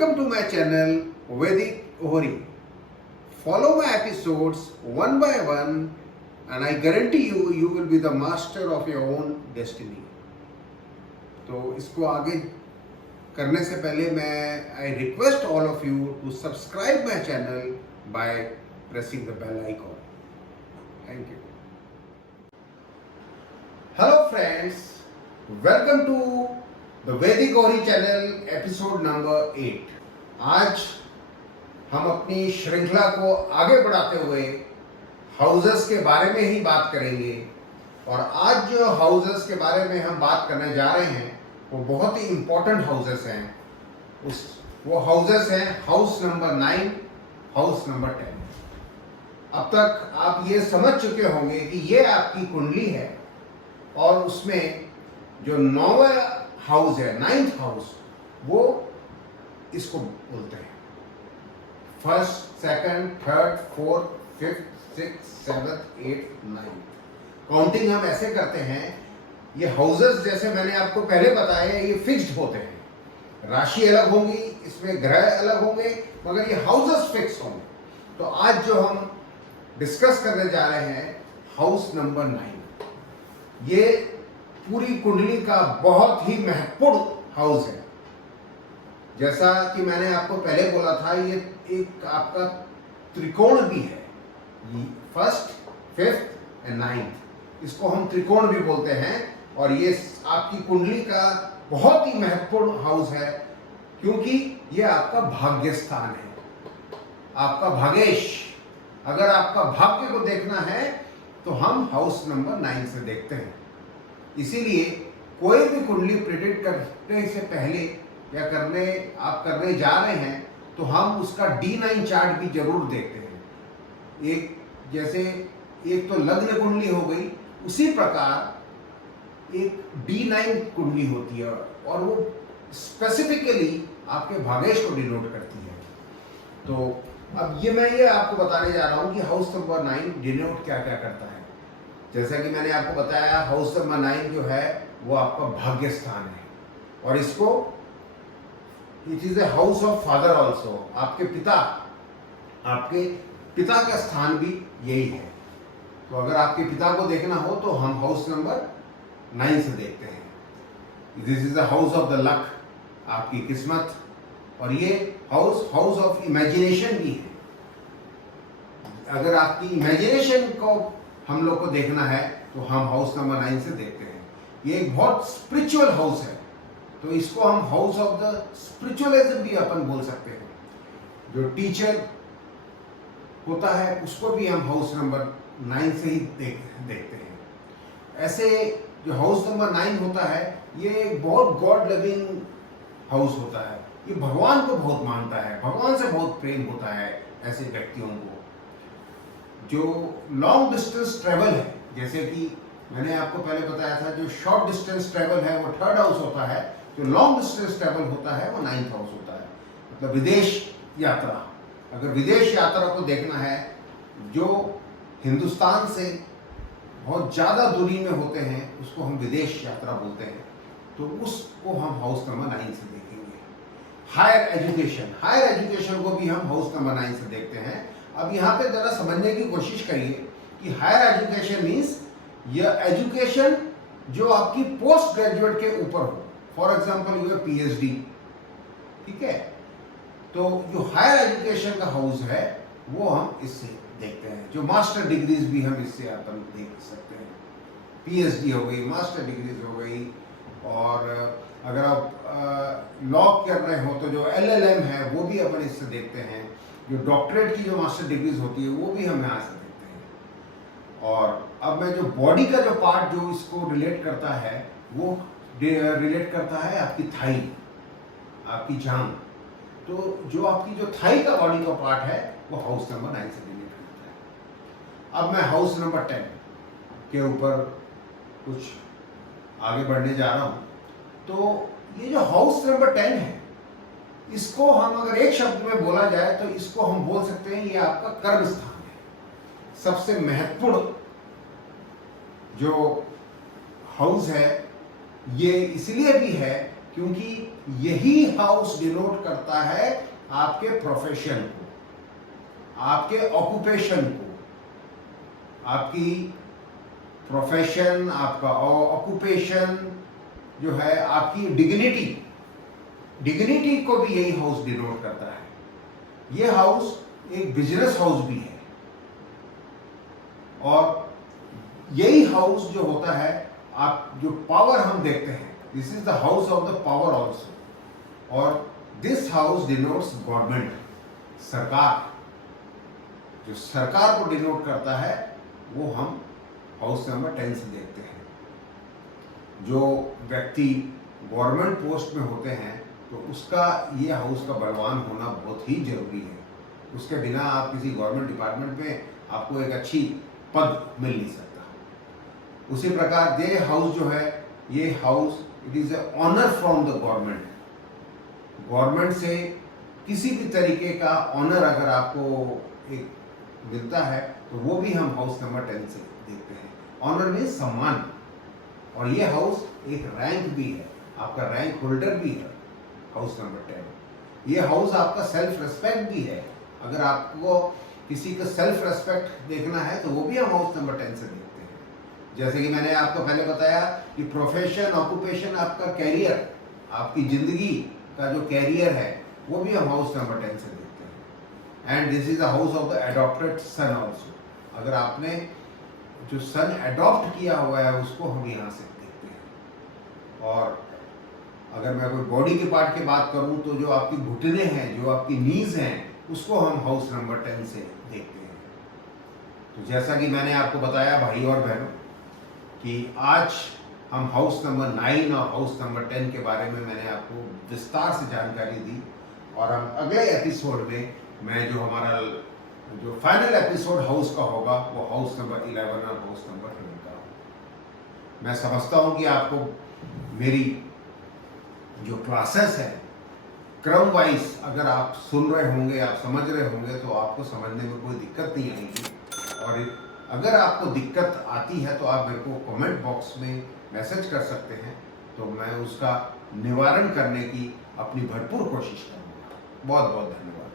Welcome to my channel Vedic Ohri. Follow my episodes one by one and I guarantee you will be the master of your own destiny. तो इसको आगे करने से पहले मैं I request all of you to subscribe my channel by pressing the bell icon. Thank you. Hello friends, welcome to the Vedic Ohri channel episode number 8. आज हम अपनी श्रृंखला को आगे बढ़ाते हुए हाउसेस के बारे में ही बात करेंगे और आज जो हाउसेस के बारे में हम बात करने जा रहे हैं वो बहुत ही इम्पोर्टेंट हाउसेस हैं। वो हाउसेस हैं हाउस नंबर 9, हाउस नंबर 10। अब तक आप ये समझ चुके होंगे कि ये आपकी कुंडली है और उसमें जो 9वां हाउस है, 9th हाउस, वो इसको बोलते हैं first, second, third, fourth, fifth, six, seventh, eight, ninth. Counting हम ऐसे करते हैं। ये हाउसेस जैसे मैंने आपको पहले बताया ये फिक्स्ड होते हैं, राशि अलग होंगी, इसमें ग्रह अलग होंगे, मगर ये हाउसेस फिक्स होंगे। तो आज जो हम डिस्कस करने जा रहे हैं हाउस नंबर 9, ये पूरी कुंडली का बहुत ही महत्वपूर्ण हाउस है। जैसा कि मैंने आपको पहले बोला था, ये एक आपका त्रिकोण भी है, फर्स्ट, फिफ्थ एंड 9th, इसको हम त्रिकोण भी बोलते हैं। और ये आपकी कुंडली का बहुत ही महत्वपूर्ण हाउस है क्योंकि ये आपका भाग्य स्थान है, आपका भागेश। अगर आपका भाग्य को देखना है तो हम हाउस नंबर 9 से देखते हैं। इसीलिए कोई भी कुंडली प्रेडिक्ट करने से पहले या करने जा रहे हैं तो हम उसका D9 चार्ट भी जरूर देखते हैं। एक तो लग्न कुंडली हो गई, उसी प्रकार एक D9 कुंडली होती है और वो स्पेसिफिकली आपके भागेश को डिनोट करती है। तो अब मैं आपको बताने जा रहा हूं कि हाउस नंबर 9 डिनोट क्या क्या करता है। जैसा कि मैंने आपको बताया, हाउस नंबर 9 जो है वो आपका भाग्य स्थान है और इसको it is a house of father also. आपके पिता का स्थान भी यही है। तो अगर आपके पिता को देखना हो तो हम हाउस नंबर 9 से देखते हैं। This is the house of the luck, आपकी किस्मत। और ये हाउस ऑफ इमेजिनेशन भी है। अगर आपकी इमेजिनेशन को हम लोग को देखना है तो हम हाउस नंबर 9 से देखते हैं। ये एक बहुत स्पिरिचुअल हाउस है, तो इसको हम हाउस ऑफ द स्पिरिचुअलिज्म भी अपन बोल सकते हैं। जो टीचर होता है उसको भी हम हाउस नंबर 9 से ही देखते हैं। ऐसे जो हाउस नंबर 9 होता है ये एक बहुत गॉड लविंग हाउस होता है। ये भगवान को बहुत मानता है, भगवान से बहुत प्रेम होता है ऐसे व्यक्तियों को। जो लॉन्ग डिस्टेंस ट्रेवल है, जैसे कि मैंने आपको पहले बताया था, जो शॉर्ट डिस्टेंस ट्रेवल है वो 3rd हाउस होता है, जो लॉन्ग डिस्टेंस ट्रेवल होता है वो 9th हाउस होता है। मतलब विदेश यात्रा, अगर विदेश यात्रा को देखना है, जो हिंदुस्तान से बहुत ज़्यादा दूरी में होते हैं उसको हम विदेश यात्रा बोलते हैं, तो उसको हम हाउस नंबर 9 से देखेंगे। हायर एजुकेशन को भी हम हाउस नंबर 9 से देखते हैं। अब यहाँ पे ज़रा समझने की कोशिश करिए कि हायर एजुकेशन मीन्स यह एजुकेशन जो आपकी पोस्ट ग्रेजुएट के ऊपर हो। फॉर एग्जाम्पल यू PhD, ठीक है। तो जो हायर एजुकेशन का हाउस है वो हम इससे देखते हैं। जो मास्टर डिग्रीज भी हम इससे अपन देख सकते हैं। PhD हो गई, मास्टर डिग्रीज हो गई। और अगर आप लॉ कर रहे हो तो जो LLM है वो भी अपन इससे देखते हैं। जो डॉक्टरेट की जो मास्टर डिग्रीज होती है वो भी हम यहाँ से देखते हैं। और अब मैं जो बॉडी का जो पार्ट जो इसको रिलेट करता है वो रिलेट करता है आपकी थाई, आपकी जांघ। तो जो आपकी जो थाई का बॉडी का पार्ट है वो हाउस नंबर 9 से रिलेट करता है। अब मैं हाउस नंबर 10 के ऊपर कुछ आगे बढ़ने जा रहा हूँ। तो ये जो हाउस नंबर 10 है, इसको हम अगर एक शब्द में बोला जाए तो इसको हम बोल सकते हैं ये आपका कर्म स्थान है। सबसे महत्वपूर्ण जो हाउस है ये इसलिए भी है क्योंकि यही हाउस डिनोट करता है आपके प्रोफेशन को, आपके ऑक्यूपेशन को। आपकी प्रोफेशन, आपका ऑक्यूपेशन जो है, आपकी डिग्निटी को भी यही हाउस डिनोट करता है। ये हाउस एक बिजनेस हाउस भी है, और यही हाउस जो होता है, आप जो पावर हम देखते हैं, this is the house of the power also. और दिस हाउस डिनोट्स गवर्नमेंट, सरकार। जो सरकार को डिनोट करता है वो हम हाउस नंबर 10 से देखते हैं। जो व्यक्ति गवर्नमेंट पोस्ट में होते हैं तो उसका ये हाउस का बलवान होना बहुत ही जरूरी है। उसके बिना आप किसी गवर्नमेंट डिपार्टमेंट में आपको एक अच्छी पद मिल नहीं सकता। उसी प्रकार ये हाउस जो है, ये house it is a honour from the government. Government से किसी भी तरीके का ऑनर अगर आपको एक मिलता है तो वो भी हम हाउस नंबर 10 से देखते हैं। ऑनर में सम्मान, और ये हाउस एक रैंक भी है, आपका रैंक होल्डर भी है हाउस नंबर 10। ये हाउस आपका सेल्फ रेस्पेक्ट भी है। अगर आपको किसी का सेल्फ रेस्पेक्ट देखना है तो वो भी हम हाउस नंबर 10 से देखते हैं। जैसे कि मैंने आपको पहले बताया कि प्रोफेशन, ऑक्यूपेशन, आपका कैरियर, आपकी जिंदगी का जो कैरियर है वो भी हम हाउस नंबर 10 से देखते हैं। And this is the house of the adopted son also. अगर आपने जो सन एडॉप्ट किया हुआ है उसको हम यहाँ से देखते हैं। और अगर मैं कोई बॉडी के पार्ट की बात करूं तो जो आपकी घुटने हैं, जो आपकी नीज हैं, उसको हम हाउस नंबर 10 से देखते हैं। तो जैसा कि मैंने आपको बताया भाई और बहनों कि आज हम हाउस नंबर 9 और हाउस नंबर 10 के बारे में मैंने आपको विस्तार से जानकारी दी। और हम अगले एपिसोड में मैं जो हमारा जो फाइनल एपिसोड हाउस का होगा वो हाउस नंबर 11 और हाउस नंबर 12 का होगा। मैं समझता हूँ कि आपको मेरी जो क्लासेस है क्रम वाइज अगर आप सुन रहे होंगे, आप समझ रहे होंगे, तो आपको समझने में कोई दिक्कत नहीं आएगी। और अगर आपको दिक्कत आती है तो आप मेरे को कमेंट बॉक्स में मैसेज कर सकते हैं, तो मैं उसका निवारण करने की अपनी भरपूर कोशिश करूँगा। बहुत बहुत धन्यवाद।